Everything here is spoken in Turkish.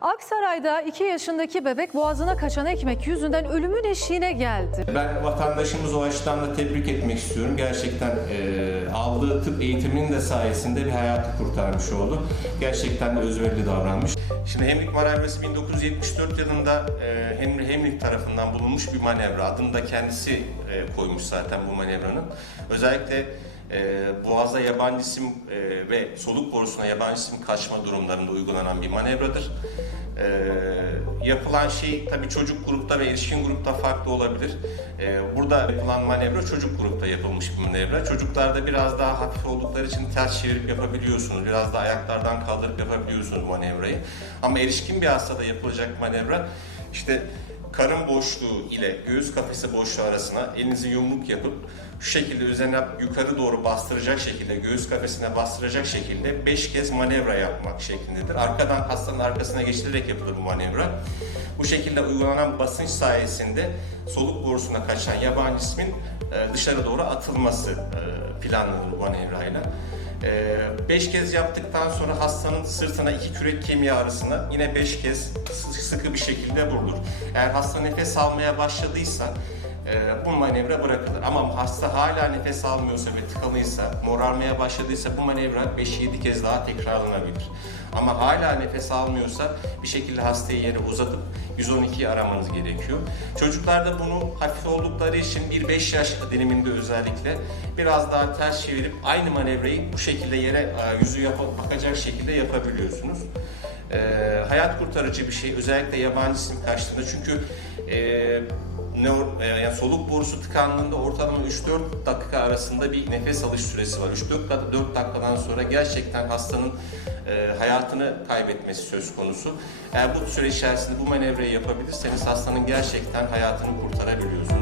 Aksaray'da 2 yaşındaki bebek boğazına kaçan ekmek yüzünden ölümün eşiğine geldi. Ben vatandaşımızı o açıdan da tebrik etmek istiyorum. Gerçekten e, aldığı tıp eğitiminin de sayesinde bir hayatı kurtarmış oldu. Gerçekten de özverili davranmış. Şimdi Hemlik manevrası 1974 yılında e, Henry Hemlik tarafından bulunmuş bir manevra. Adını da kendisi e, koymuş zaten bu manevranın. Özellikle e, boğaza yabancı isim e, ve soluk borusuna yabancı isim kaçma durumlarında uygulanan bir manevradır. E, yapılan şey tabii çocuk grupta ve erişkin grupta farklı olabilir. E, burada yapılan manevra çocuk grupta yapılmış bir manevra. Çocuklarda biraz daha hafif oldukları için ters çevirip yapabiliyorsunuz. Biraz da ayaklardan kaldırıp yapabiliyorsunuz manevrayı. Ama erişkin bir hastada yapılacak manevra işte karın boşluğu ile göğüs kafesi boşluğu arasına elinizi yumruk yapıp şu şekilde üzerine yukarı doğru bastıracak şekilde, göğüs kafesine bastıracak şekilde 5 kez manevra yapmak şeklindedir. Arkadan hastanın arkasına geçilerek yapılır bu manevra. Bu şekilde uygulanan basınç sayesinde soluk borusuna kaçan yabancı ismin e, dışarı doğru atılması e, planlanır bu manevrayla. 5 kez yaptıktan sonra hastanın sırtına iki kürek kemiği arasına yine 5 kez sı- sıkı bir şekilde vurulur. Eğer hasta nefes almaya başladıysa e, bu manevra bırakılır. Ama hasta hala nefes almıyorsa ve tıkalıysa, morarmaya başladıysa bu manevra 5-7 kez daha tekrarlanabilir. Ama hala nefes almıyorsa bir şekilde hastayı yere uzatıp 112'yi aramanız gerekiyor. Çocuklarda bunu hafif oldukları için 1-5 yaş diliminde özellikle biraz daha ters çevirip aynı manevrayı bu şekilde yere e, yüzü yapa- bakacak şekilde yapabiliyorsunuz. E, hayat kurtarıcı bir şey özellikle yabancı isim kaçtığında çünkü e, neo- e, yani soluk borusu tıkandığında ortalama 3-4 dakika arasında bir nefes alış süresi var. 3-4 dak- 4 dakikadan sonra gerçekten hastanın e, hayatını kaybetmesi söz konusu. Eğer bu süre içerisinde bu manevrayı yapabilirseniz hastanın gerçekten hayatını kurtarabiliyorsunuz.